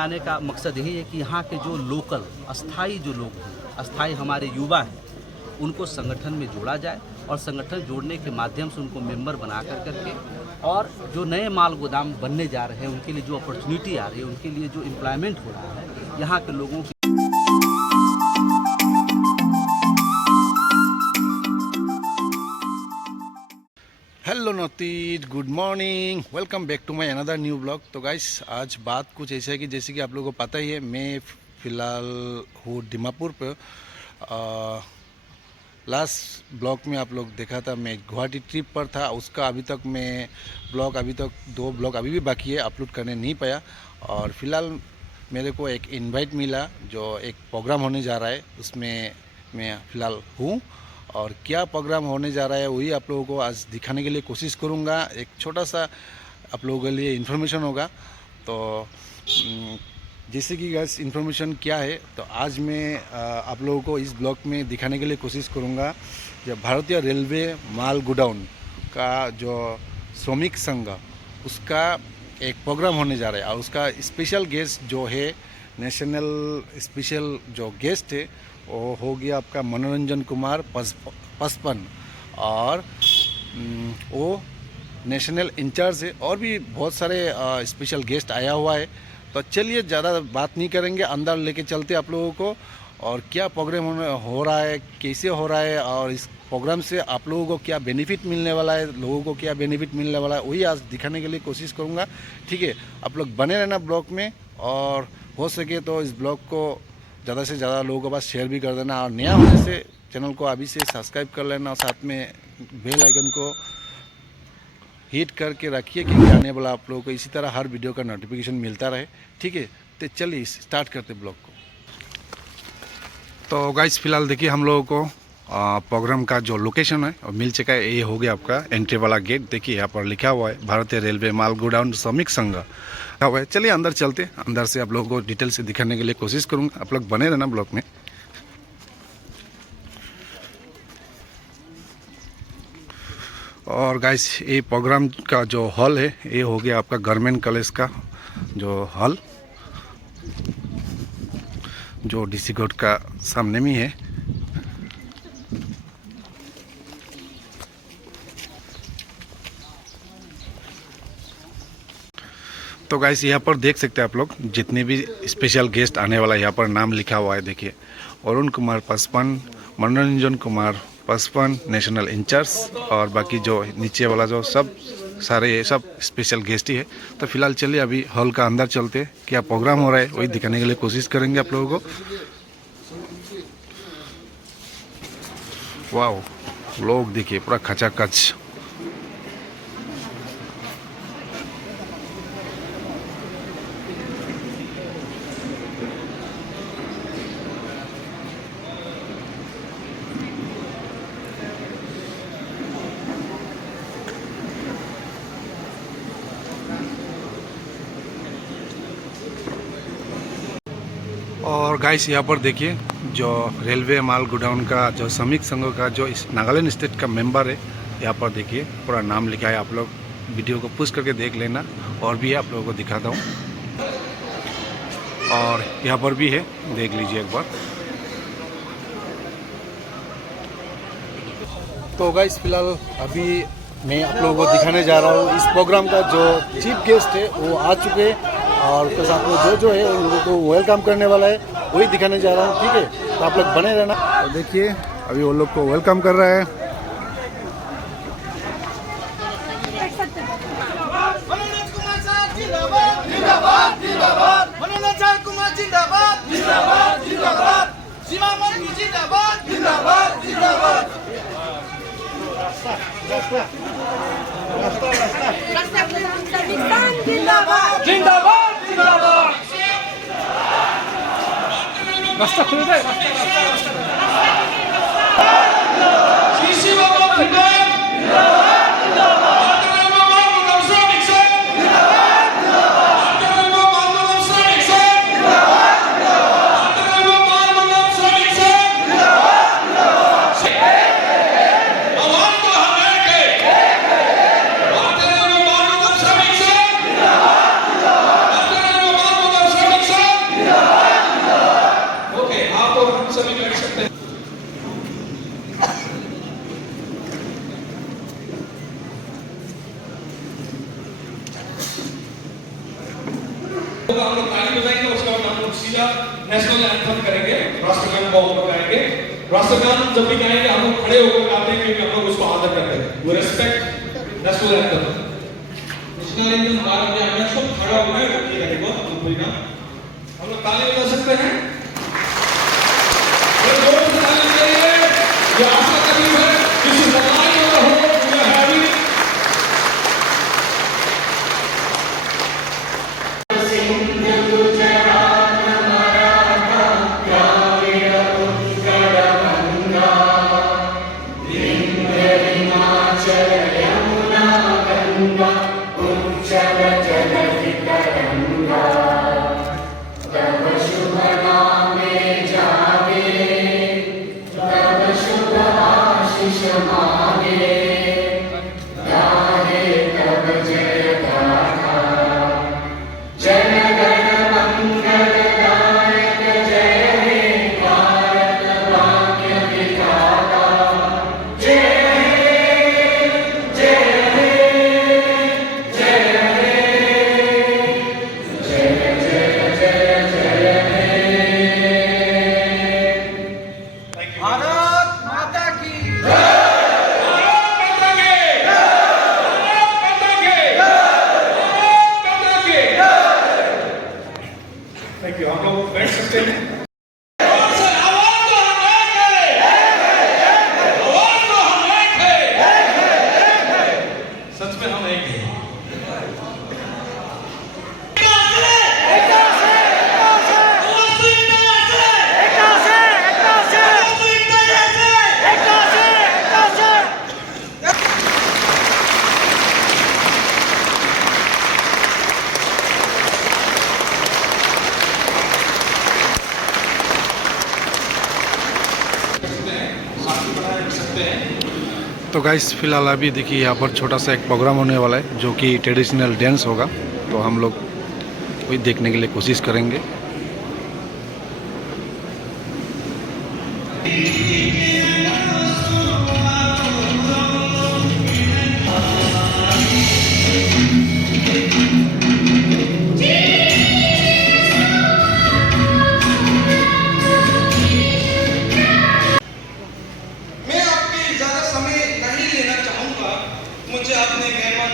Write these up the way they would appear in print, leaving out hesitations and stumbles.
आने का मकसद यही है कि यहाँ के जो लोकल अस्थाई जो लोग हैं, अस्थाई हमारे युवा हैं, उनको संगठन में जोड़ा जाए और संगठन जोड़ने के माध्यम से उनको मेंबर बना करके और जो नए माल गोदाम बनने जा रहे हैं उनके लिए जो अपॉर्चुनिटी आ रही है, उनके लिए जो एम्प्लॉयमेंट हो रहा है यहाँ के लोगों की। Hello north, good morning, welcome back to my another new blog. तो गाइस आज बात कुछ ऐसा है कि जैसे कि आप लोगों को पता ही है, मैं फ़िलहाल हूँ दीमापुर पे। लास्ट ब्लॉग में आप लोग देखा था मैं गुवाहाटी ट्रिप पर था, उसका अभी तक मैं ब्लॉग अभी तक 2 ब्लॉग अभी भी बाकी है, अपलोड करने नहीं पाया। और फिलहाल मेरे को एक इनवाइट मिला जो एक प्रोग्राम होने जा रहा है, उसमें मैं फ़िलहाल हूँ। और क्या प्रोग्राम होने जा रहा है वही आप लोगों को आज दिखाने के लिए कोशिश करूँगा। एक छोटा सा आप लोगों के लिए इन्फॉर्मेशन होगा। तो जैसे कि गाइस इन्फॉर्मेशन क्या है, तो आज मैं आप लोगों को इस ब्लॉग में दिखाने के लिए कोशिश करूँगा जब भारतीय रेलवे माल गोडाउन का जो श्रमिक संघ उसका एक प्रोग्राम होने जा रहा है। और उसका स्पेशल गेस्ट जो है, नेशनल स्पेशल जो गेस्ट है वो हो गया आपका मनोरंजन कुमार पसपन, और वो नेशनल इंचार्ज है। और भी बहुत सारे स्पेशल गेस्ट आया हुआ है। तो चलिए ज़्यादा बात नहीं करेंगे, अंदर लेके चलते आप लोगों को और क्या प्रोग्राम हो रहा है, कैसे हो रहा है, और इस प्रोग्राम से आप लोगों को क्या बेनिफिट मिलने वाला है, लोगों को क्या बेनिफिट मिलने वाला है, वही आज दिखाने के लिए कोशिश करूँगा। ठीक है, आप लोग बने रहना ब्लॉग में, और हो सके तो इस ब्लॉग को ज़्यादा से ज़्यादा लोगों के पास शेयर भी कर देना। और नया होने से चैनल को अभी से सब्सक्राइब कर लेना और साथ में बेल आइकन को हिट करके रखिए, क्योंकि आने वाला आप लोगों को इसी तरह हर वीडियो का नोटिफिकेशन मिलता रहे। ठीक है, तो चलिए स्टार्ट करते ब्लॉग को। तो गाइस फिलहाल देखिए हम लोगों को प्रोग्राम का जो लोकेशन है और मिल चुका है। ये हो गया आपका एंट्री वाला गेट। देखिए यहाँ पर लिखा हुआ है भारतीय रेलवे माल गोडाउन श्रमिक संघ लिखा हुआ है। चलिए अंदर चलते, अंदर से आप लोगों को डिटेल से दिखाने के लिए कोशिश करूँगा। आप लोग बने रहना ब्लॉग में। और गाइस ये प्रोग्राम का जो हॉल है ये हो गया आपका गवर्नमेंट कॉलेज का जो हॉल, जो डीसी कोर्ट का सामने में है। तो गाइस यहाँ पर देख सकते हैं आप लोग जितने भी स्पेशल गेस्ट आने वाला है यहाँ पर नाम लिखा हुआ है। देखिए अरुण कुमार पसपन, मनोरंजन कुमार पसपन नेशनल इंचार्ज, और बाकी जो नीचे वाला जो सब सारे ये सब स्पेशल गेस्ट ही है। तो फिलहाल चलिए अभी हॉल का अंदर चलते, क्या प्रोग्राम हो रहा है वही दिखाने के लिए कोशिश करेंगे आप लोगों को। वाह, लोग देखिए पूरा खचाखच। और गाइस यहाँ पर देखिए जो रेलवे माल गोडाउन का जो श्रमिक संघ का जो इस नागालैंड स्टेट का मेंबर है, यहाँ पर देखिए पूरा नाम लिखा है। आप लोग वीडियो को पुश करके देख लेना, और भी आप लोगों को दिखाता हूँ। और यहाँ पर भी है, देख लीजिए एक बार। तो गाइस फिलहाल अभी मैं आप लोगों को दिखाने जा रहा हूँ इस प्रोग्राम का जो चीफ गेस्ट है वो आ चुके हैं, और उसके साथ में जो है उन लोगों को वेलकम करने वाला है वही दिखाने जा रहा हूँ। ठीक है, तो आप लोग बने रहना। तो देखिए अभी वो लोग को वेलकम कर रहा है। रास्ता खुल जाए। हम लोग ताली बजाएंगे, उसके बाद हम लोग सीधा नेशनल एंथम करेंगे, राष्ट्रगान को हम लोग गाएंगे। राष्ट्रगान जब भी गाएंगे हम लोग खड़े होकर गाते हैं क्योंकि हम लोग उसको आदर करते हैं। We respect national anthem. National anthem बार में हमें सब खड़ा होना है, रुकिए रहेगा हम लोग ताली बजा सकते हैं। ये जोर से ताली बजाइए। ये आशा तकलीफ है किसी लड़ाई हो रहा हो या हैवी हम लोग बैठ सकते हैं। सच में हम एक हैं। तो गाइस फिलहाल अभी देखिए यहाँ पर छोटा सा एक प्रोग्राम होने वाला है जो कि ट्रेडिशनल डांस होगा, तो हम लोग वही देखने के लिए कोशिश करेंगे। मुझे अपने मेहमान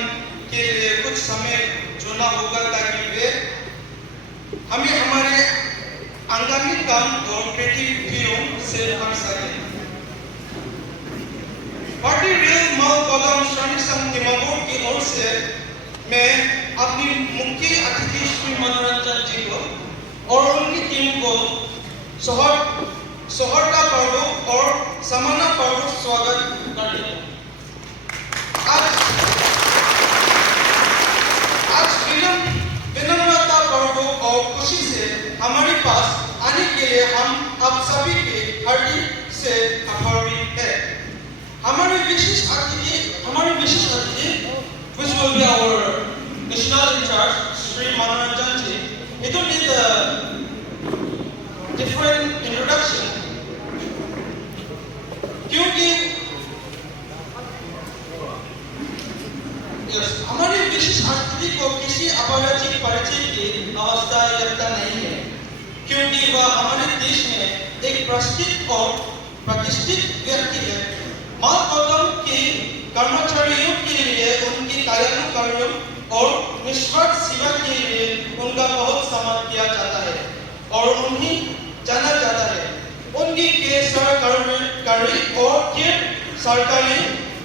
के लिए कुछ समय चुनना होगा ताकि वे हमें हमारे आगामी काम और क्रिएटिविटियों से हट सकें। पार्टी रेल माल कदम श्रमिक संघ दिमागों की ओर से मैं अपनी मुख्य अतिथि श्री मनोरंजन जी को और उनकी टीम को सोहरता पर्व और समाना पर्व स्वागत करते हैं। आज विनम्रता पर्व और खुशी से हमारे पास आने के लिए हम आप सभी के हार्दिक से आभारी हैं। हमारे विशेष अतिथि which will be our national in charge Sri Manoranjan ji, it will need a different introduction क्योंकि हमारे विशेष अतिथि को किसी अपरिचित परिचय की अवस्था लगता नहीं है क्योंकि वह हमारे देश में एक प्रसिद्ध और प्रतिष्ठित व्यक्ति है। माल गौतम के कर्मचारियों के लिए उनकी कार्यों और निस्वार्थ सेवा के लिए उनका बहुत सम्मान किया जाता है और उन्हें जाना जाता है। उनकी के सरकारी और गैर सरकारी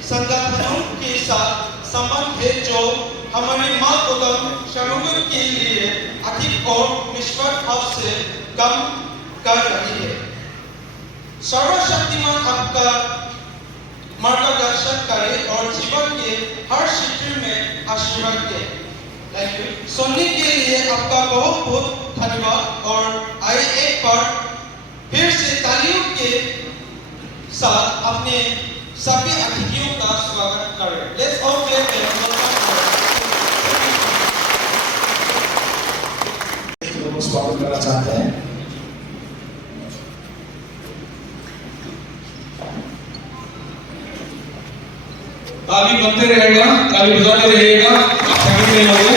संगठनों के साथ संबंध है जो हमारे माल गौतम श्रमिकों के लिए अधिक और निस्वार्थ भाव से काम कर रही है। सर्वशक्तिमान आपका मार्गदर्शन करे और जीवन के हर क्षेत्र में आशीर्वाद दे। Thank you. सुनने के लिए आपका बहुत बहुत धन्यवाद और आइए एक बार फिर से तालियों के साथ अपने सभी अतिथियों का स्वागत करें। Let's all clap and welcome her। स्वागत करना चाहते हैं। ताली बजते रहेगा, ताली बजाते रहिएगा, आप थकेंगे नहीं होंगे।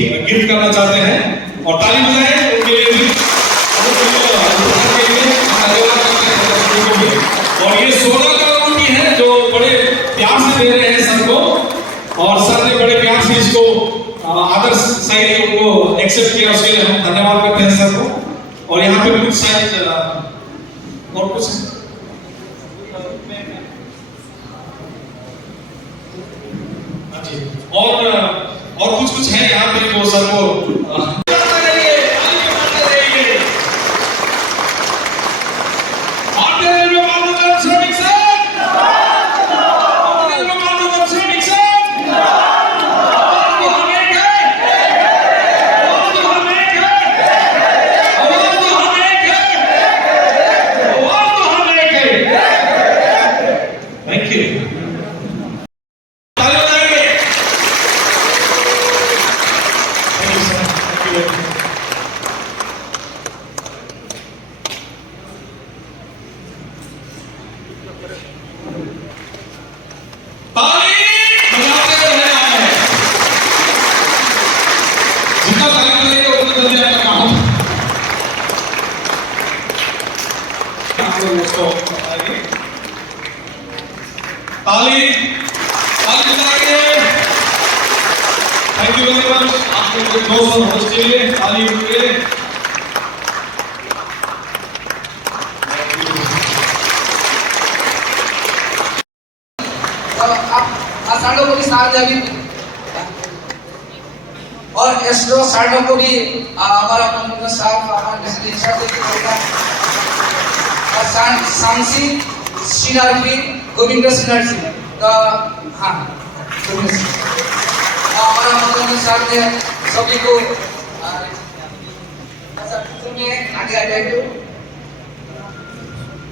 गिफ्ट करना चाहते हैं और ताली बजाएं उनके लिए भी। और ये 16 करोड़ रुपए है जो बड़े प्यार से दे रहे हैं सबको, और सर ने बड़े प्यार से इसको आदर सहित उनको एक्सेप्ट किया, उसके लिए हम धन्यवाद करते हैं सर को। और यहाँ पे कुछ शायद और कुछ और कुछ है यहाँ पे वो सर को थैंक यू वेरी मच आपके दोस्तों के लिए ताली के लिए। सालों को भी साथ देंगे और एस्ट्रो सालों को भी हमारा पंडित साहब हमारे डिस्ट्रिक्ट और सांसी सिनारफी गोविंद सिनारसी तो हाँ हमारा पंडित साहब ने सभी को आगे आ जाएंगे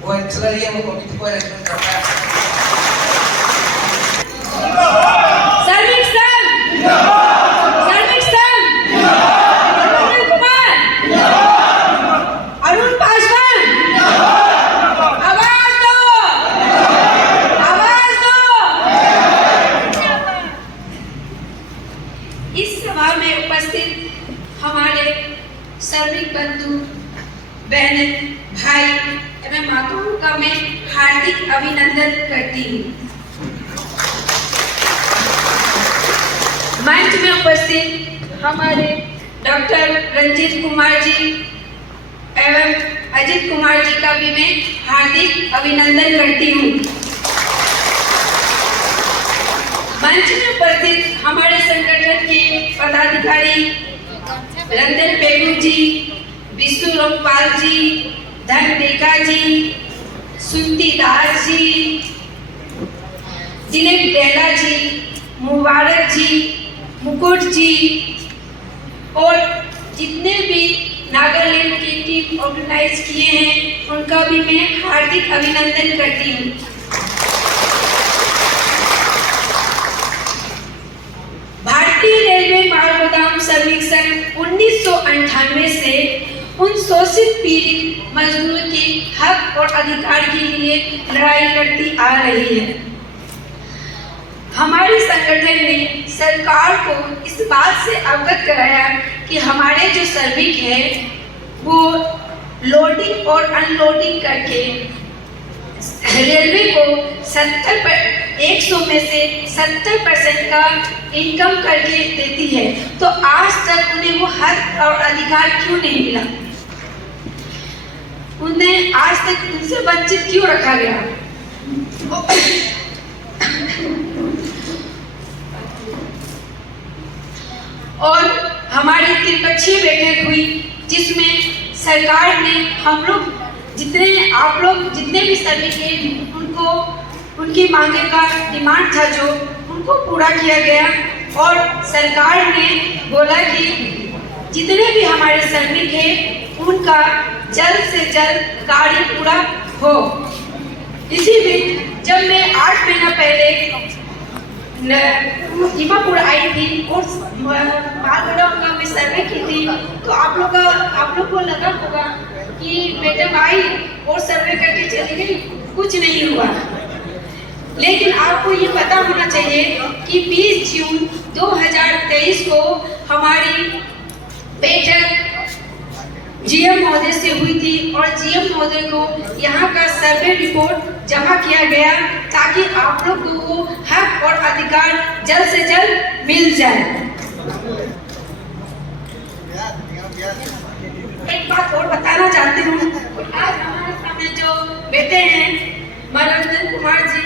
वो एक्चुअली ये वो कमिटी को रेकमेंड करता है। सर्विक बंधु बहन भाई एवं माताओं का मैं हार्दिक अभिनंदन करती हूँ। मंच में उपस्थित हमारे डॉक्टर रंजीत कुमार जी एवं अजित कुमार जी का भी मैं हार्दिक अभिनंदन करती हूँ। मंच में उपस्थित हमारे संगठन के पदाधिकारी रंजन पेगू जी, विष्णु लोकपाल जी, धन रेखा जी, सुनती दास जी, दिलीप डेला जी, मुबारक जी, मुकुट जी और जितने भी नागालैंड की टीम ऑर्गेनाइज किए हैं उनका भी मैं हार्दिक अभिनंदन करती हूँ। भारतीय रेलवे मालगोदाम श्रमिक संघ 1998 से उन शोषित पीड़ित मजदूरों के हक और अधिकार के लिए लड़ाई लड़ती आ रही है। हमारे संगठन ने सरकार को इस बात से अवगत कराया कि हमारे जो श्रमिक हैं वो लोडिंग और अनलोडिंग करके रेलवे को 100 में से 70% का इनकम करके देती है, तो आज तक उन्हें वो हक और अधिकार क्यों नहीं मिला? उन्हें आज तक उनसे वंचित क्यों रखा गया? और हमारी त्रिपक्षीय बैठक हुई जिसमें सरकार ने हम लोग आप लोग जितने भी श्रमिक हैं उनको उनकी मांगे का डिमांड था जो उनको पूरा किया गया और सरकार ने बोला कि जितने भी हमारे श्रमिक हैं उनका जल्द से जल्द कार्य पूरा हो। इसी बीच जब मैं 8 महीना पहले दीमापुर आई थी और मालगोदाम का मैं सर्वे की थी तो आप लोग को लगा होगा कि मैडम आई और सर्वे करके चली गई, कुछ नहीं हुआ। लेकिन आपको ये पता होना चाहिए कि 20 जून 2023 को हमारी बैठक जीएम महोदय से हुई थी और जीएम महोदय को यहाँ का सर्वे रिपोर्ट जमा किया गया ताकि आप लोग को हक और अधिकार जल्द से जल्द मिल जाए। एक बात और बताना चाहती हूँ, आज हमारे सामने जो बैठे हैं मनोरंजन कुमार जी,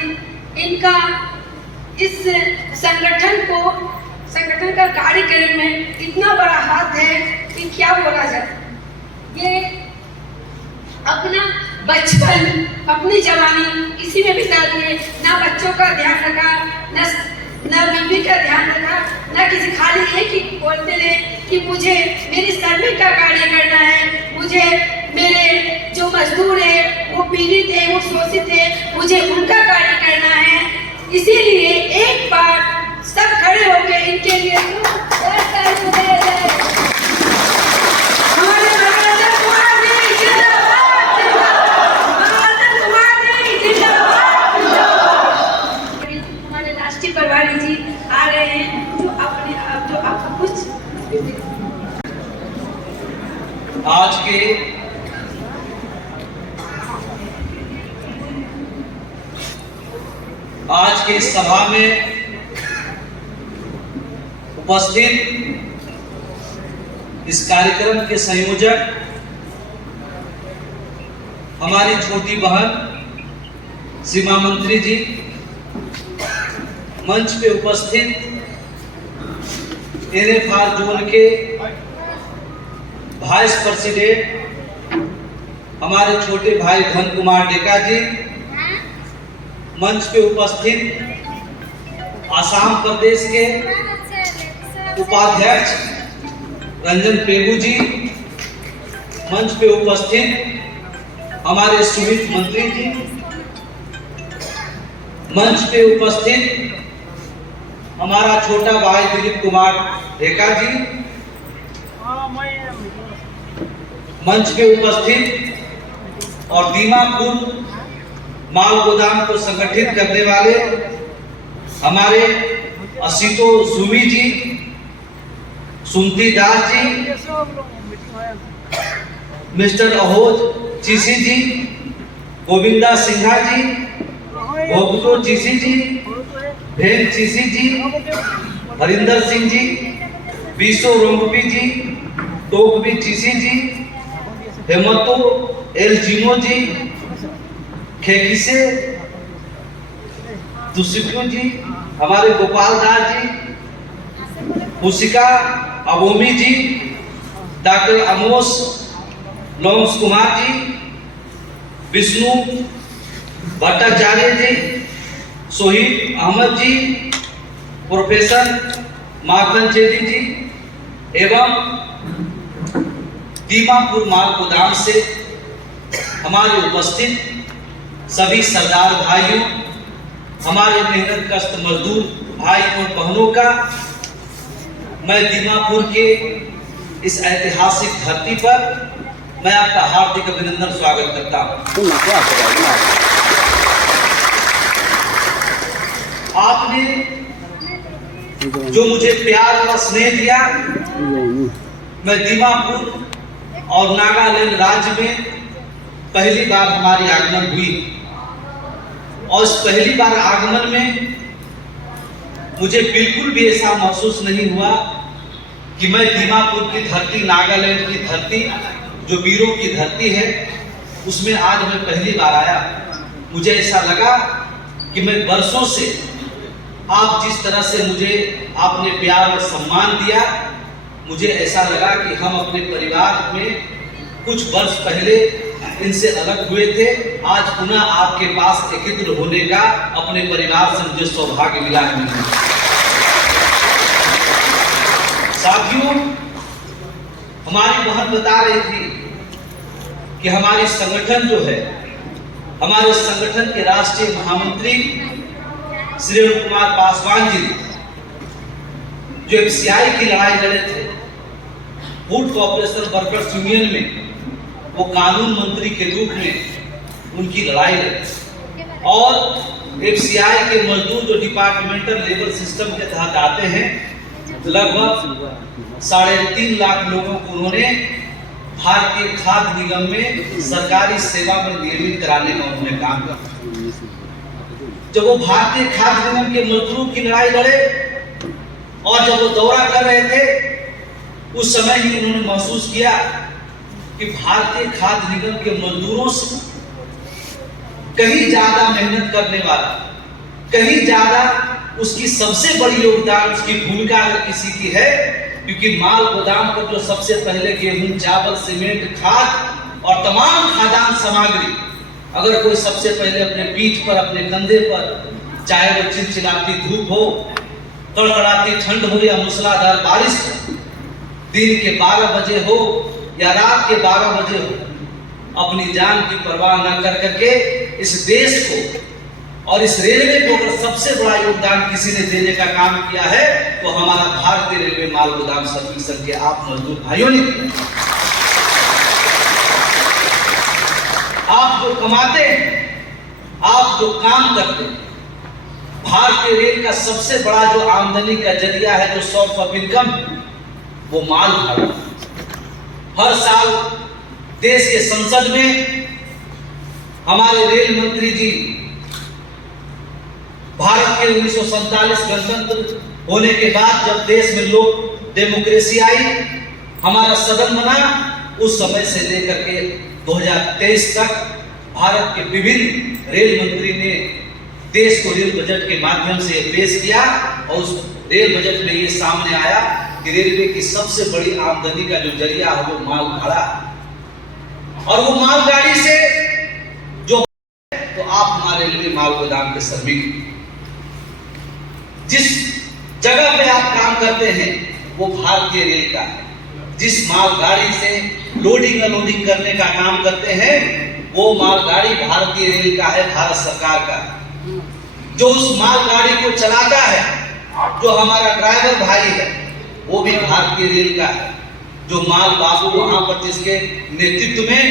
इनका इस संगठन का कार्यक्रम में इतना बड़ा हाथ है कि क्या बोला जाए। ये अपना बचपन, अपनी जवानी इसी में बिता दिए, ना बच्चों का ध्यान रखा, ना बीवी का ध्यान रखा, ना किसी, खाली एक ही बोलते रहे कि मुझे मेरी सर्वे का कार्य करना है, मुझे मेरे जो मजदूर है वो पीड़ित है, वो शोषित है, मुझे उनका कार्य करना है। इसीलिए एक बार सब खड़े होकर इनके लिए हमारे राष्ट्रीय प्रभारी जी आ रहे हैं जो आपको कुछ आज के सभा में उपस्थित इस कार्यक्रम के संयोजक हमारी छोटी बहन सीमा मंत्री जी, मंच पे उपस्थित NFR जोन के वाइस प्रेसिडेंट हमारे छोटे भाई धन कुमार डेका जी, मंच पे उपस्थित आसाम प्रदेश के उपाध्यक्ष रंजन पेगू जी, मंच पे उपस्थित हमारे सुमित मंत्री जी, मंच पे उपस्थित हमारा छोटा भाई दिलीप कुमार ढेका जी, मंच पे उपस्थित और दीमापुर माल गोदाम को संगठित करने वाले हमारे असितो सुमी जी, सुनती दास जी, मिस्टर अहोज चीसी जी, गोविंदा सिन्हा जी, भोगतो चीसी जी, भेन चीसी जी, हरिंदर सिंह जी, बीसो रोंगपी जी, टोकबी चीसी जी, हेमतो एल जीमो जी, खेकिसे दुसिक्यू जी, हमारे गोपाल दास जी, मुसिका अबोमी जी, डॉक्टर अमोस लोंस कुमार जी, विष्णु भट्टाचार्य जी, सोहिब अहमद जी, प्रोफेसर माखन चेदी जी एवं दीमापुर माल गोदाम से हमारे उपस्थित सभी सरदार भाइयों, हमारे मेहनत कष्ट मजदूर भाई और बहनों का मैं दीमापुर के इस ऐतिहासिक धरती पर मैं आपका हार्दिक अभिनंदन स्वागत करता हूं। आपने जो मुझे प्यार और स्नेह दिया, मैं दीमापुर और नागालैंड राज्य में पहली बार हमारी आगमन हुई और इस पहली बार आगमन में मुझे बिल्कुल भी ऐसा महसूस नहीं हुआ कि मैं दीमापुर की धरती, नागालैंड की धरती, जो वीरों की धरती है, उसमें आज मैं पहली बार आया। मुझे ऐसा लगा कि मैं वर्षों से आप जिस तरह से मुझे आपने प्यार और सम्मान दिया, मुझे ऐसा लगा कि हम अपने परिवार में कुछ वर्ष पहले इनसे अलग हुए थे। आज पुनः आपके पास एकत्र होने का, अपने परिवार से मुझे सौभाग्य मिला है। साथियों, हमारी बहन बता रही थी कि हमारी संगठन जो है, हमारे संगठन के राष्ट्रीय महामंत्री श्री कुमार पासवान जी, जो FCI की लड़ाई लड़े थे, फूड कॉर्पोरेशन वर्कर्स यूनियन में, वो कानून मंत्री के रूप में उनकी लड़ाई लड़ी और FCI के मजदूर जो डिपार्टमेंटल लेबर सिस्टम के तहत आते हैं, लगभग 3.5 लाख लोगों को उन्होंने भारतीय खाद्य निगम में सरकारी सेवा में नियमित कराने का उन्होंने काम किया। जब वो भारतीय खाद्य निगम के मजदूरों की लड़ाई लड़े और जब वो दौरा कर रहे थे, उस समय ही उन्होंने महसूस किया कि भारतीय खाद्य निगम के मजदूरों से कहीं ज्यादा मेहनत करने वाला, कहीं ज्यादा उसकी सबसे बड़ी योगदान, उसकी भूमिका अगर किसी की है, क्योंकि माल गोदाम पर जो सबसे पहले गेहूं, चावल, सीमेंट, खाद और तमाम खाद्यान्न सामग्री अगर कोई सबसे पहले अपने पीठ पर, अपने कंधे पर, चाहे वो चिलचिलाती धूप हो, कड़कड़ाती ठंड हो या मूसलाधार बारिश हो, दिन के 12 बजे हो या रात के 12 बजे हो, अपनी जान की परवाह न कर करके इस देश को और इस रेलवे को अगर सबसे बड़ा योगदान किसी ने देने का काम किया है तो हमारा भारतीय रेलवे माल गोदाम श्रमिक संघ के आप मजदूर भाइयों ने किया। आप जो कमाते हैं, आप जो काम करते हैं, भारतीय रेल का सबसे बड़ा जो आमदनी का जरिया है, जो सोर्स ऑफ इनकम, वो माल भाड़ा। हर साल देश के संसद में हमारे रेल मंत्री जी भारत के 1947 गणतंत्र होने के बाद जब देश में लोक डेमोक्रेसी आई, हमारा सदन बना, उस समय से लेकर के 2023 तक भारत के विभिन्न रेल मंत्री ने देश को रेल बजट के माध्यम से पेश किया और उस रेल बजट में ये सामने आया कि रेलवे की सबसे बड़ी आमदनी का जो जरिया है वो माल भाड़ा है। और वो मालगाड़ी से जो तो आप हमारे रेलवे माल गोदाम के श्रमिक, जिस जगह पे आप काम करते हैं वो भारतीय रेल का है। जिस मालगाड़ी से लोडिंग अनलोडिंग करने का काम करते हैं वो मालगाड़ी भारतीय रेल का है, भारत सरकार का है। जो उस मालगाड़ी को चलाता है, जो हमारा ड्राइवर भाई है, वो भी भारतीय रेल का है। जो माल बाबू वहां पर जिसके नेतृत्व में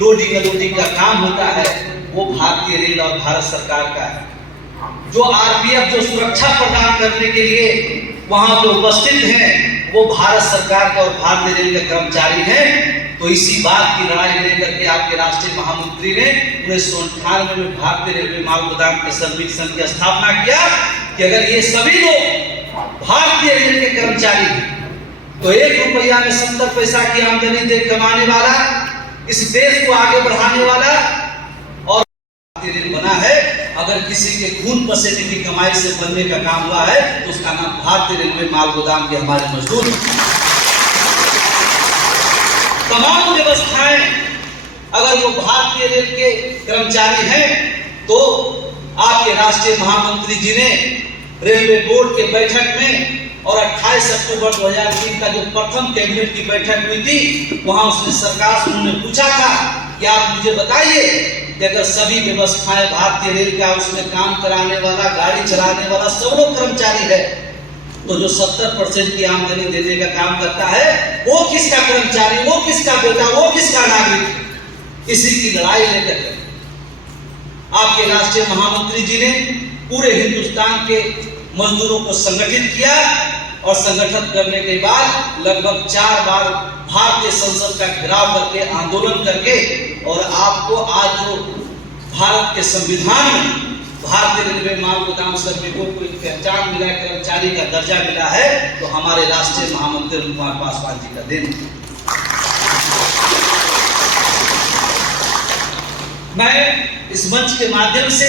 लोडिंग अनलोडिंग का काम होता है वो भारतीय रेल और भारत सरकार का है। जो आरपीएफ जो सुरक्षा प्रदान करने के लिए वहां पे उपस्थित हैं वो भारत सरकार के और भारतीय रेल के कर्मचारी हैं। तो इसी बात की लड़ाई लेकर के आपके राष्ट्रीय महामंत्री ने 1998 में भारतीय रेलवे माल गोदाम के श्रमिक संघ की स्थापना किया कि अगर ये सभी लोग भारतीय रेल के कर्मचारी हैं तो 1 रुपया में 70 पैसा की आमदनी दे कमाने वाला, इस देश को आगे बढ़ाने वाला और भारतीय रेल बना है। अगर किसी के खून पसीने की कमाई से बनने का काम हुआ है तो उसका नाम भारतीय रेलवे माल गोदाम के हमारे मजदूर। तमाम व्यवस्थाएं अगर वो भारतीय रेल के कर्मचारी हैं तो आपके राष्ट्रीय महामंत्री जी ने रेलवे बोर्ड के बैठक में और 28 अक्टूबर 2003 का जो प्रथम कैबिनेट की बैठक हुई थी, वहां उसने सरकार से उन्होंने पूछा था कि आप मुझे बताइए कि अगर सभी व्यवस्थाएं भारतीय रेल का, उसमें काम कराने वाला, गाड़ी चलाने वाला सब लोग कर्मचारी है, तो जो 70% की आमदनी देने का काम करता है वो किसका कर्मचारी, वो किसका बेटा, वो किसका नागरिक? इसी की लड़ाई लेकर आपके राष्ट्रीय महामंत्री जी ने पूरे हिंदुस्तान के मजदूरों को संगठित किया और संगठन करने के बाद लगभग 4 बार भारतीय संसद का घेराव करके, आंदोलन करके, और आपको आज जो भारत के संविधान में भारतीय रेलवे माल गोदाम श्रमिकों को एक पहचान मिला, कर्मचारी का दर्जा मिला है, तो हमारे राष्ट्रीय महामंत्री कुमार पासवान जी का देन। मैं इस मंच के माध्यम से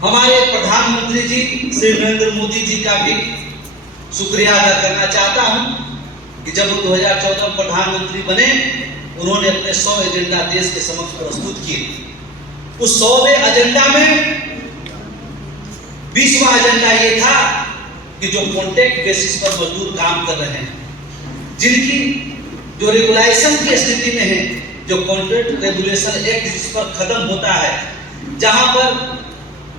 हमारे प्रधानमंत्री जी श्री नरेंद्र मोदी जी का भी शुक्रिया अदा करना चाहता हूं कि जब 2014 प्रधानमंत्री बने उन्होंने अपने 100 एजेंडा देश के समक्ष प्रस्तुत किए। उस 100वें एजेंडा में 20वां एजेंडा ये था कि जो कॉन्ट्रैक्ट बेसिस पर मजदूर काम कर रहे हैं, जिनकी जो रेगुलेशन की स्थिति में है, जो कॉन्ट्रैक्ट रेगुलेशन एक्ट जिस पर खत्म होता है, जहां पर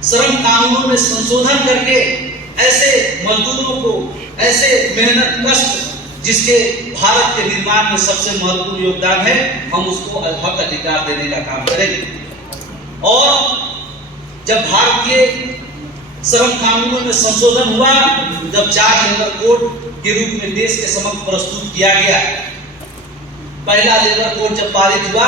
श्रम कानूनों में संशोधन करके ऐसे मजदूरों को, ऐसे मेहनत कष्ट जिसके भारत के निर्माण में सबसे महत्वपूर्ण योगदान है, हम उसको हक अधिकार देने का काम करेंगे। और जब भारतीय श्रम कानूनों में संशोधन हुआ जब 4 लेबर कोड के रूप में देश के समक्ष प्रस्तुत किया गया। पहला लेबर कोड जब पारित हुआ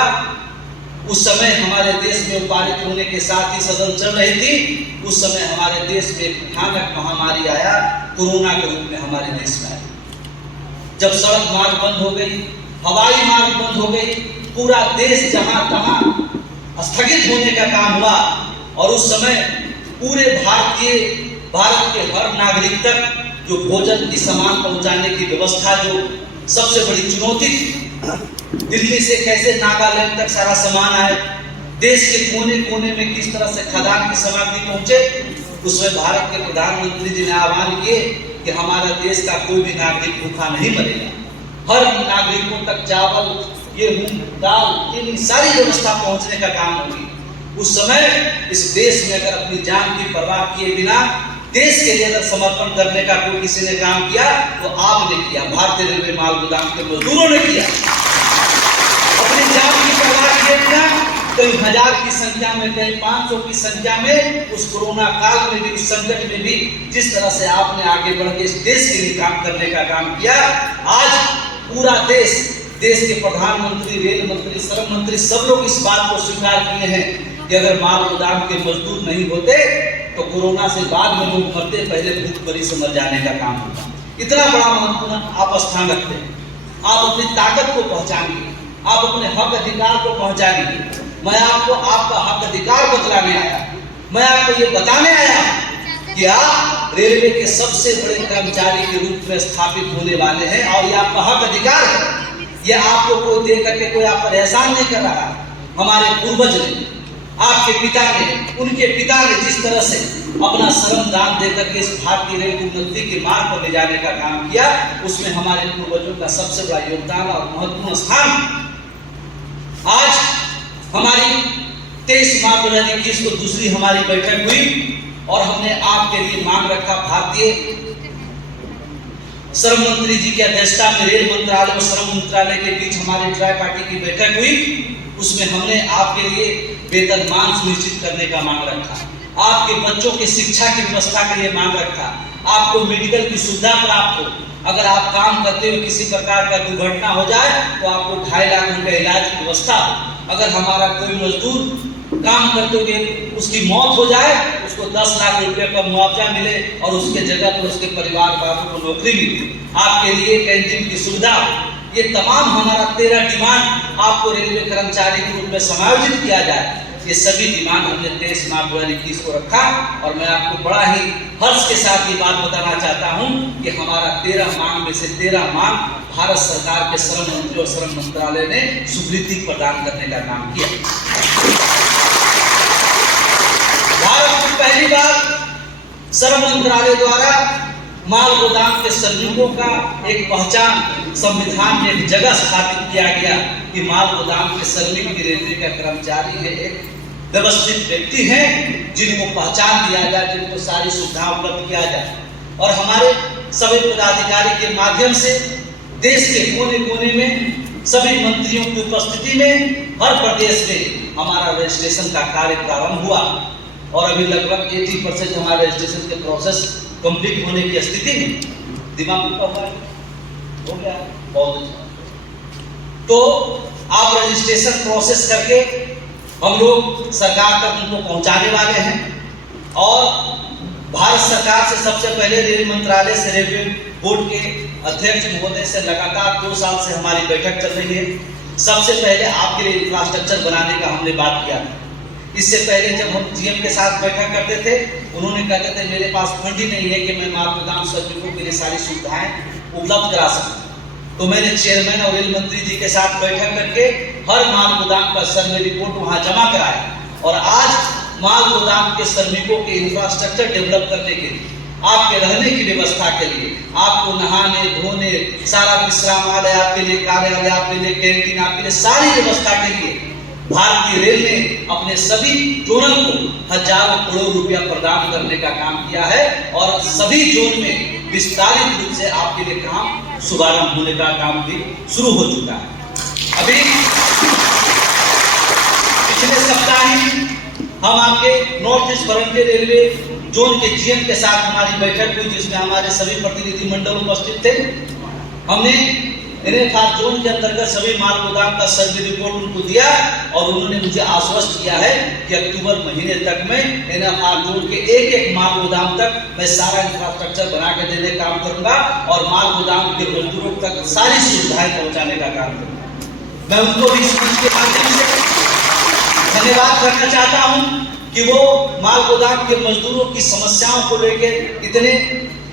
उस समय हमारे देश में पारित होने के साथ ही सदन चल रही थी। उस समय हमारे देश में भयानक महामारी आया, कोरोना के रूप में हमारे देश में आया। जब सड़क मार्ग बंद हो गई, हवाई मार्ग बंद हो गई, पूरा देश जहां तहां स्थगित होने का काम हुआ और उस समय पूरे भारत के हर नागरिक तक जो भोजन की सामान पहुंचाने की व्यवस्था जो सबसे बड़ी चुनौती थी, दिल्ली से कैसे नागालैंड तक सारा सामान आए, देश के कोने कोने में किस तरह से खाद्यान्न की सामग्री पहुंचे, उसमें भारत के प्रधानमंत्री जी ने आह्वान किए कि हमारा देश का कोई भी नागरिक भूखा नहीं मरेगा, हर नागरिकों तक चावल, गेहूं, दाल, ये सारी व्यवस्था पहुंचने का काम होगी। उस समय इस देश में अगर अपनी जान की परवाह किए बिना देश के लिए अगर समर्पण करने का कोई किसी ने काम किया तो आपने किया, भारतीय रेलवे माल गोदाम के मजदूरों ने किया। अपनी जान की परवाह किए बिना कई हजार की संख्या में, कई 500 की संख्या में उस कोरोना काल में भी, उस संकट में भी जिस तरह से आपने आगे बढ़ के इस देश के लिए काम करने का काम किया, आज पूरा देश के प्रधानमंत्री, रेल मंत्री, श्रम मंत्री सब लोग इस बात को स्वीकार किए हैं कि अगर माल गोदाम के मजदूर नहीं होते तो कोरोना से बाद में लोग मरते, पहले भूखमरी से मर जाने का काम होता। इतना बड़ा महत्वपूर्ण आप स्थान रखते हैं, आप अपनी ताकत को पहचानिए, आप अपने हक अधिकार को पहचानिए। मैं आपको आपका हक अधिकार बतलाने आया, मैं आपको ये बताने आया कि आप रेलवे के सबसे बड़े कर्मचारी के रूप में स्थापित होने वाले हैं और ये आपका हक अधिकार है। ये आपको कोई दे करके कोई आप पर एहसान नहीं कर रहा। हमारे पूर्वज ने, आपके पिता ने, उनके पिता ने जिस तरह से अपना श्रम दान देकर के इस भारतीय रेल को उन्नति के मार्ग पर ले जाने का काम किया, उसमें हमारे पूर्वजों का सबसे बड़ा योगदान और महत्वपूर्ण स्थान। आज हमारी 23 मार्च 2021 को दूसरी हमारी बैठक हुई और हमने आपके लिए मांग रखा, भारतीय श्रम मंत्री जी की अध्यक्षता में रेल मंत्रालय और श्रम मंत्रालय के बीच हमारी ट्राई पार्टी की बैठक हुई। उसमें हमने आपके लिए वेतनमान सुनिश्चित करने का मांग रखा, आपके बच्चों की शिक्षा की व्यवस्था के लिए मांग रखा, आपको मेडिकल की सुविधा प्राप्त हो, अगर आप काम करते हुए किसी प्रकार का दुर्घटना हो जाए तो आपको 2.5 लाख रुपए इलाज की व्यवस्था हो, अगर हमारा कोई मजदूर काम करते हुए उसकी मौत हो जाए उसको 10 लाख रुपए का मुआवजा मिले और उसके जगह पर उसके परिवार वालों को नौकरी मिले, आपके लिए कैंटीन की सुविधा। ये तमाम हमारा 13 डिमांड आपको रेलवे कर्मचारी के रूप में समायोजित किया जाए, ये सभी डिमांड हमने 23 मार्च 2021 को रखा और मैं आपको बड़ा ही हर्ष के साथ ये बात बताना चाहता हूँ कि हमारा 13 मांग में से 13 मांग भारत सरकार के श्रम मंत्री और श्रम मंत्रालय ने स्वीकृति प्रदान करने का काम किया। भारत में पहली बार श्रम मंत्रालय द्वारा माल गोदाम के श्रमिकों का एक पहचान संविधान में एक जगह स्थापित किया गया कि माल गोदाम के श्रमिक रेलवे का कर्मचारी है, एक व्यवस्थित व्यक्ति है जिनको पहचान दिया जाए, जिनको सारी सुविधा उपलब्ध किया जाए। और हमारे सभी पदाधिकारी के माध्यम से देश के कोने कोने में सभी मंत्रियों की उपस्थिति में हर प्रदेश में हमारा रजिस्ट्रेशन का कार्य प्रारंभ हुआ और अभी लगभग 80% हमारे रजिस्ट्रेशन के प्रोसेस कंप्लीट होने की स्थिति में। दिमाग हो गया बहुत अच्छा। तो आप रजिस्ट्रेशन प्रोसेस करके हम लोग सरकार तक उनको पहुंचाने वाले हैं और भारत सरकार से सबसे पहले रेल मंत्रालय से रेलवे बोर्ड के अध्यक्ष महोदय से लगातार 2 साल से हमारी बैठक चल रही है। सबसे पहले आपके लिए इंफ्रास्ट्रक्चर बनाने का हमने बात किया था। इससे पहले जब हम जीएम के साथ बैठक करते थे उन्होंने कहते थे मेरे पास फंड ही नहीं है कि मैं माल गोदाम श्रमिकों के लिए सारी सुविधाएं उपलब्ध करा सकूं। तो मैंने चेयरमैन और रेल मंत्री जी के साथ बैठक करके हर माल गोदाम का सर्वे रिपोर्ट वहां जमा कराया और आज माल गोदाम के श्रमिकों के इंफ्रास्ट्रक्चर डेवलप करने के लिए, आपके रहने की व्यवस्था के लिए, आपको नहाने धोने सारा विश्रामालय आपके लिए, कार्यालय आपके लिए, कैंटीन आपके लिए, सारी व्यवस्था के लिए भारतीय रेल ने अपने सभी जोनल को हजारों करोड़ रुपया प्रदान करने का काम किया है और सभी जोन में विस्तारित रूप से आपके लिए काम शुभारंभ होने का काम भी शुरू हो चुका है। अभी पिछले सप्ताह ही हम आपके north east frontier railway zone के जीएम के साथ हमारी बैठक हुई, जिसमें हमारे सभी प्रतिनिधि मंडल उपस्थित थे। हमने NFR जोन के अंतर्गत सभी माल गोदाम का सर्वे रिपोर्ट उनको दिया और उन्होंने मुझे आश्वस्त किया है कि अक्टूबर महीने तक में NFR जोन के एक एक माल गोदाम तक मैं सारा इंफ्रास्ट्रक्चर बना के देने का काम करूंगा और माल गोदाम के मजदूरों तक सारी सुविधाएं पहुंचाने का काम करूंगा। मैं उनको भी स्पीच के माध्यम से धन्यवाद करना चाहता हूं कि वो माल गोदाम के मजदूरों की समस्याओं को लेकर इतने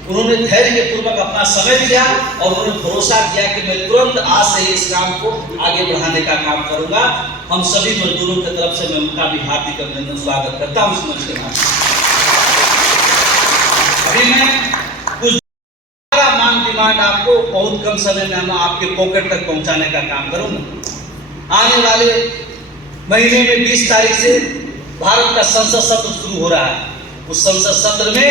उन्होंने धैर्य पूर्वक अपना समय दिया और उन्होंने भरोसा दिया कि मैं तुरंत आज से इस काम को आगे बढ़ाने का काम करूंगा। हम सभी मजदूरों की तरफ से मैं उनका भी हार्दिक अभिनंदन स्वागत करता हूं इस मंच के माध्यम। अभी मैं कुछ मांग डिमांड आपको बहुत कम समय में हम आपके पॉकेट तक पहुंचाने का काम करूंगा। आने वाले महीने में 20 तारीख से भारत का संसद सत्र शुरू हो रहा है। उस संसद सत्र में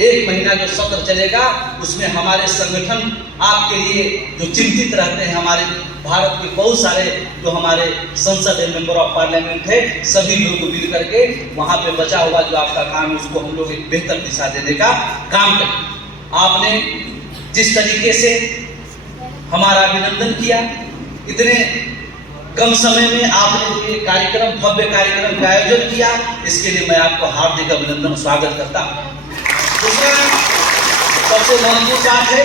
एक महीना जो सत्र चलेगा उसमें हमारे संगठन आपके लिए जो चिंतित रहते हैं, हमारे भारत के बहुत सारे जो हमारे संसद मेंबर ऑफ पार्लियामेंट है, सभी लोग मिल करके वहां पे बचा हुआ जो आपका काम है उसको हम लोग एक बेहतर दिशा देने का काम करें। आपने जिस तरीके से हमारा अभिनंदन किया, इतने कम समय में आपने ये कार्यक्रम भव्य कार्यक्रम का आयोजन किया, इसके लिए मैं आपको हार्दिक अभिनंदन स्वागत करता हूं। दूसरा सबसे महत्वपूर्ण बात है,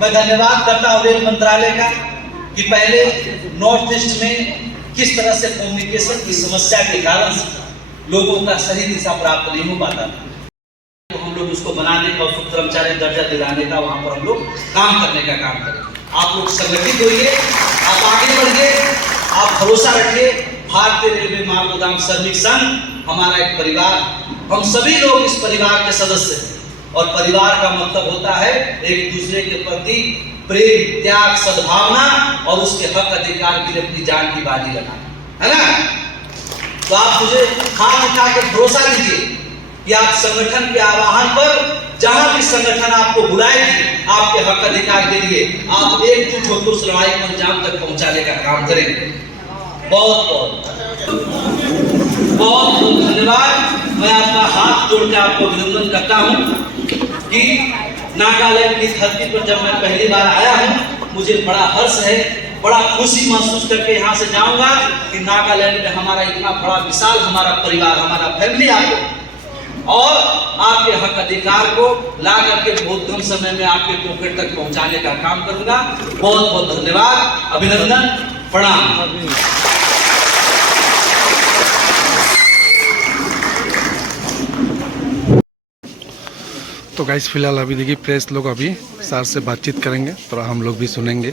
मैं धन्यवाद करता हूं रेल मंत्रालय का कि पहले नॉर्थ ईस्ट में किस तरह से कम्युनिकेशन की समस्या के कारण से लोगों का सही दिशा प्राप्त नहीं हो पाता था, तो हम लोग उसको बनाने का, उसको कर्मचारी दर्जा दिलाने का वहां पर हम लोग काम करने का काम करें। आप लोग संगठित होइए, आप आगे बढ़िए, आप भरोसा रखिए। भारतीय रेलवे माल गोदाम श्रमिक संघ हमारा एक परिवार, हम सभी लोग इस परिवार के सदस्य हैं और परिवार का मतलब होता है एक दूसरे के प्रति प्रेम, त्याग, सद्भावना और उसके हक अधिकार के लिए अपनी जान की बाजी लगाना, है ना। तो आप मुझे हाथ उठा के भरोसा दीजिए कि आप संगठन के आह्वान पर जहां भी संगठन आपको बुलाएगी आपके हक अधिकार के लिए आप एकजुट होकर उस लड़ाई को अंजाम तक पहुंचाने का काम करेंगे। बहुत बहुत धन्यवाद। मैं आपका हाथ जोड़ के आपको अभिनंदन करता हूं कि नागालैंड की धरती पर जब मैं पहली बार आया हूं मुझे बड़ा हर्ष है, बड़ा खुशी महसूस करके यहाँ से जाऊंगा कि नागालैंड में हमारा इतना बड़ा विशाल हमारा परिवार, हमारा फैमिली आपको और आपके हक अधिकार को ला करके बहुत कम समय में आपके पॉकेट तक पहुंचाने का काम करूंगा। बहुत बहुत धन्यवाद, अभिनंदन, प्रणाम। तो गाइस फिलहाल अभी देखिए प्रेस लोग अभी सर से बातचीत करेंगे, तो हम लोग भी सुनेंगे।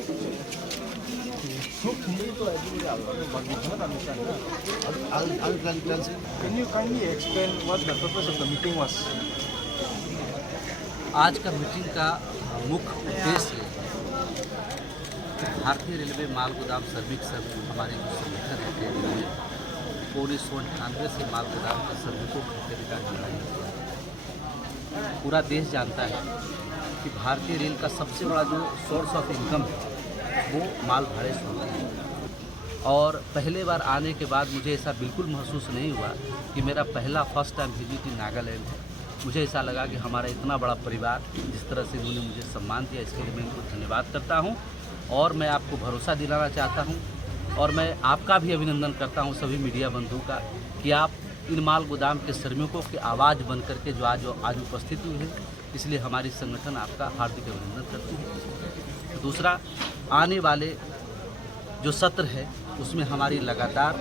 Can you kindly explain what the purpose of the meeting was? आज का मीटिंग का मुख्य उद्देश्य भारतीय रेलवे माल गोदाम श्रमिक संघ हमारे जो संगठन है रेलवे में 1998 से माल गोदाम का श्रमिकों को खरीदने का निर्णय किया। पूरा देश जानता है कि भारतीय रेल का सबसे बड़ा जो सोर्स ऑफ इनकम है वो माल भाड़े से होता है और पहले बार आने के बाद मुझे ऐसा बिल्कुल महसूस नहीं हुआ कि मेरा पहला first time visit in Nagaland है। मुझे ऐसा लगा कि हमारा इतना बड़ा परिवार जिस तरह से उन्होंने मुझे सम्मान दिया इसके लिए मैं उनको धन्यवाद करता हूं और मैं आपको भरोसा दिलाना चाहता हूं और मैं आपका भी अभिनंदन करता हूं सभी मीडिया बंधुओं का कि आप इन माल गोदाम के श्रमिकों की आवाज़ बन करके जो आज उपस्थित हुए हैं, इसलिए हमारी संगठन आपका हार्दिक अभिनंदन करती है। दूसरा, आने वाले जो सत्र है उसमें हमारी लगातार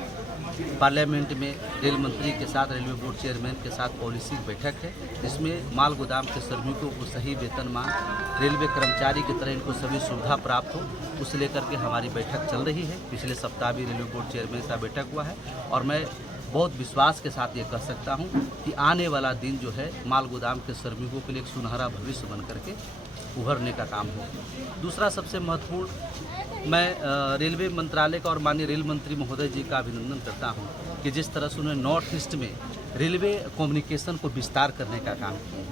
पार्लियामेंट में रेल मंत्री के साथ, रेलवे बोर्ड चेयरमैन के साथ पॉलिसी बैठक है, जिसमें माल गोदाम के श्रमिकों को सही वेतनमान, रेलवे कर्मचारी की तरह इनको सभी सुविधा प्राप्त हो, उसे लेकर के हमारी बैठक चल रही है। पिछले सप्ताह भी रेलवे बोर्ड चेयरमैन से बैठक हुआ है और मैं बहुत विश्वास के साथ ये कह सकता हूँ कि आने वाला दिन जो है माल गोदाम के श्रमिकों के लिए एक सुनहरा भविष्य बन करके उभरने का काम हो। दूसरा सबसे महत्वपूर्ण, मैं रेलवे मंत्रालय का और माननीय रेल मंत्री महोदय जी का अभिनंदन करता हूं कि जिस तरह से उन्होंने नॉर्थ ईस्ट में रेलवे कम्युनिकेशन को विस्तार करने का काम किया।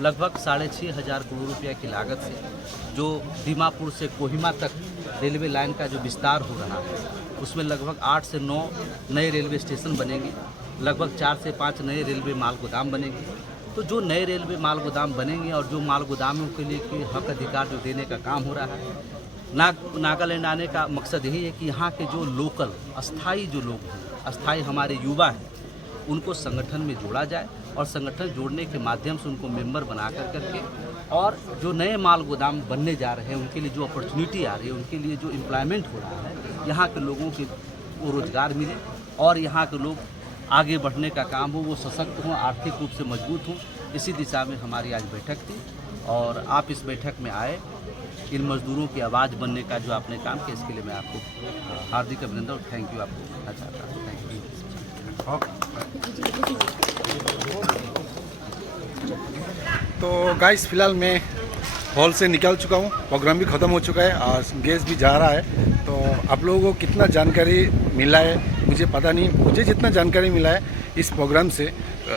लगभग 6,500 करोड़ रुपया की लागत से जो दीमापुर से कोहिमा तक रेलवे लाइन का जो विस्तार हो रहा है उसमें लगभग 8 से 9 नए रेलवे स्टेशन बनेंगे, लगभग 4 से 5 नए रेलवे माल गोदाम बनेंगे तो जो नए रेलवे माल गोदाम बनेंगे और जो माल गोदामों के लिए कि हक अधिकार जो देने का काम हो रहा है, नागालैंड आने का मकसद यही है कि यहाँ के जो लोकल अस्थाई जो लोग हैं, अस्थाई हमारे युवा हैं, उनको संगठन में जोड़ा जाए और संगठन जोड़ने के माध्यम से उनको मेंबर बना करके और जो नए माल गोदाम बनने जा रहे हैं उनके लिए जो अपॉर्चुनिटी आ रही है, उनके लिए जो एम्प्लॉयमेंट हो रहा है, यहाँ के लोगों को रोज़गार मिले और यहाँ के लोग आगे बढ़ने का काम हो, वो सशक्त हों, आर्थिक रूप से मजबूत हों। इसी दिशा में हमारी आज बैठक थी और आप इस बैठक में आए, इन मजदूरों की आवाज़ बनने का जो आपने काम किया, इसके लिए मैं आपको हार्दिक अभिनंदन और थैंक यू आपको कहना चाहता हूँ। Thank you. तो गाइस फिलहाल मैं हॉल से निकल चुका हूँ, प्रोग्राम भी ख़त्म हो चुका है और गैस भी जा रहा है। तो आप लोगों को कितना जानकारी मिला है मुझे पता नहीं, मुझे जितना जानकारी मिला है इस प्रोग्राम से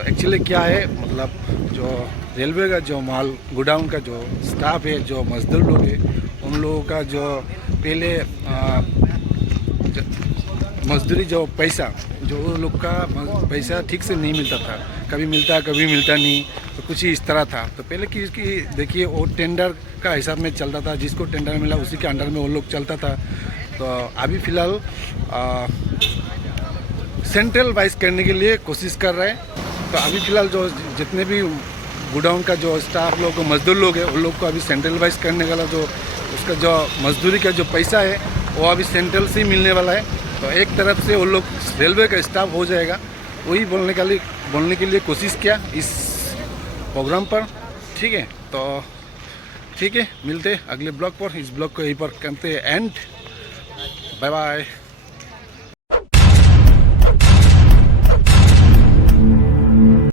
एक्चुअली क्या है, मतलब जो रेलवे का जो माल गोडाउन का जो स्टाफ है, जो मजदूर लोग हैं, उन लोगों का जो पहले मजदूरी जो पैसा, जो उन लोग का पैसा ठीक से नहीं मिलता था, कभी मिलता कभी मिलता नहीं, तो कुछ ही इस तरह था। तो पहले की देखिए वो टेंडर का हिसाब में चलता था, जिसको टेंडर मिला उसी के अंडर में वो लोग चलता था। तो अभी फ़िलहाल सेंट्रल वाइज करने के लिए कोशिश कर रहे हैं। तो अभी फ़िलहाल जो जितने भी गोडाउन का जो स्टाफ लोग, मजदूर लोग हैं, उन लोग को अभी सेंट्रल वाइज करने वाला जो उसका जो मजदूरी का जो पैसा है वो अभी सेंट्रल से ही मिलने वाला है। तो एक तरफ से वो लोग रेलवे का स्टाफ हो जाएगा, वही बोलने के लिए कोशिश किया इस प्रोग्राम पर। ठीक है, तो ठीक है, मिलते अगले ब्लॉग पर। इस ब्लॉग को यहीं पर करते हैं एंड। Bye bye.